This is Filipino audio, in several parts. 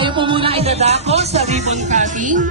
Tayo po muna ay dadako sa ribbon cutting.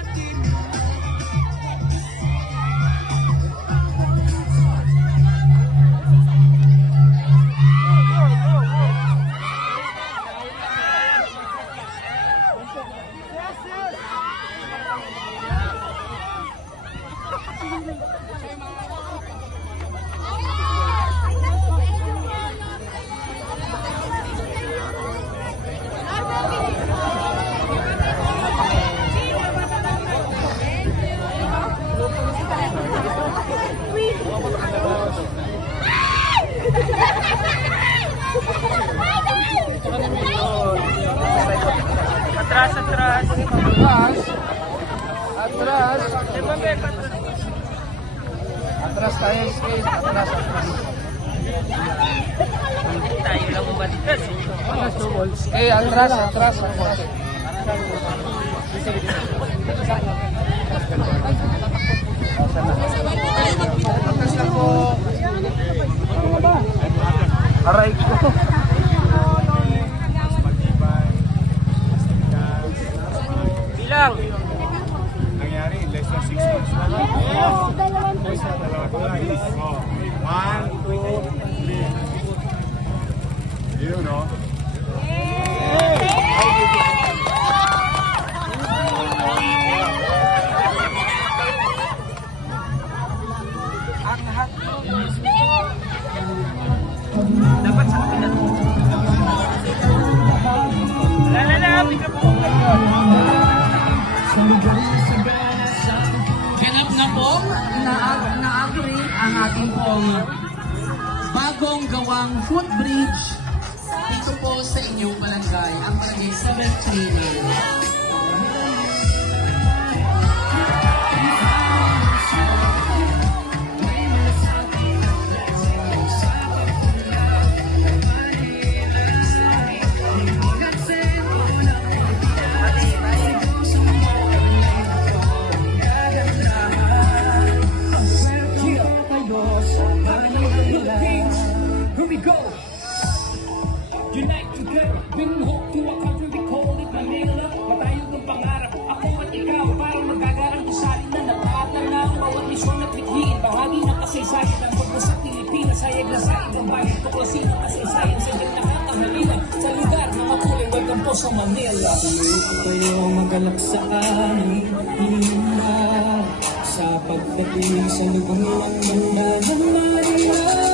Atras, atras. Atras. Atras. Atras tayo, skate. Atras, atras. Tayo lang mabatikas. Atras, double. Skate, atras, atras, atras. Atras lang po. Aray ko. Bilang. Nangyari, less than 6 months na lang. Less than 1, 2, 3. Yun, no? Dapat sa kapila. Lala, bigla po. Ganap na po, na-agree ang ating pong bagong gawang footbridge dito po sa inyong barangay, ang barangay 739. Unite together, bring hope to a country, we call it Manila. Patayo ng pangarap, ako at ikaw, parang magagarang gusali na natatanaw. Bawat misyon at likhiin, bahagi ng kasaysayan ng pagmo sa Pilipinas. Hayag na sa ibang bayan, tuklasin ang kasaysayan sa ibang nakatangalilan. Sa lugar na makulay, welcome po sa Manila. Tuloy ko kayo magalak sa amin, sa pagdating sa lubang ng banda ng Manila.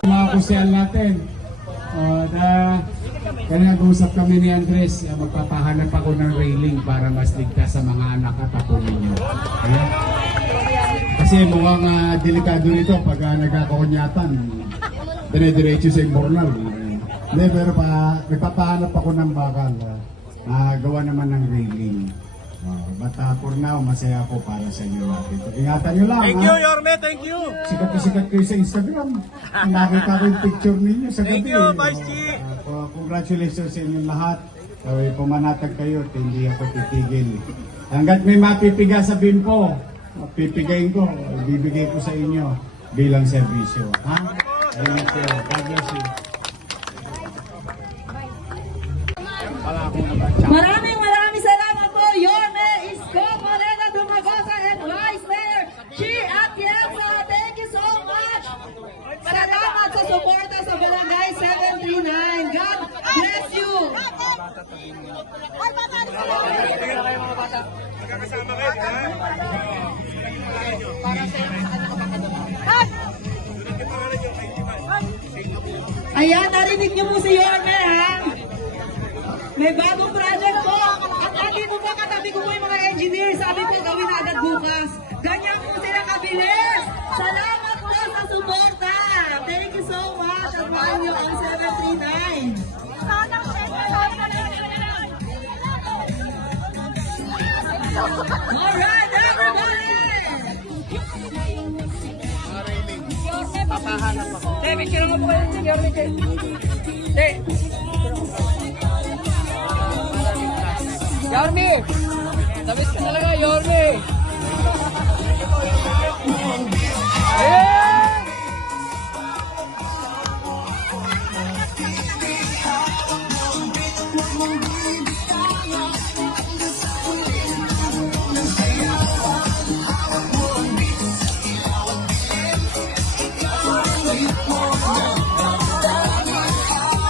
Mga kusel natin. Kaya nag-usap kami ni Andres, magpapahanap ako ng railing para mas ligtas sa mga anak at apo ninyo. Ayan. Kasi mukhang delikado nito pag nagkakakunyatan. Dire-diretso sa imbornal. Hindi, pero nagpapahanap ako ng bakal. Gawa naman ng railing. But for now, masaya ako para sa inyo natin. Ingatan nyo lang. Thank you, Yorme. Thank you. Sikat na sikat kayo sa Instagram. Nakita ko yung picture ninyo sa gabi. Thank you, Vice Chief. Congratulations sa inyong lahat. Pumanatag kayo at hindi ako titigil. Hanggat may mapipiga sa bimpo, pipigayin ko, bibigay ko sa inyo bilang serbisyo. Ha? Ayun kayo. God bless you. Maraming salamat po, Yorme Isko Morena Dumagosa and Vice Mayor Chi Atienza. Thank you so much. Salamat sa suporta sa Barangay 739. God bless you. Magkakasama kayo, ha? Ayan, narinig niyo po si Yorme, ha? May bagong project po. At nandito po katabi ko po yung mga engineer. Sabi ko gawin na agad bukas. Ganyan po sila kabilis. Salamat po sa suporta. Thank you so much. At mahal niyo ang 739. Alright, everybody! Papahanap ako. Te, picture mo po kayo ni Yorme. Te. Yorme! Tabis ka talaga, Yorme! Hey!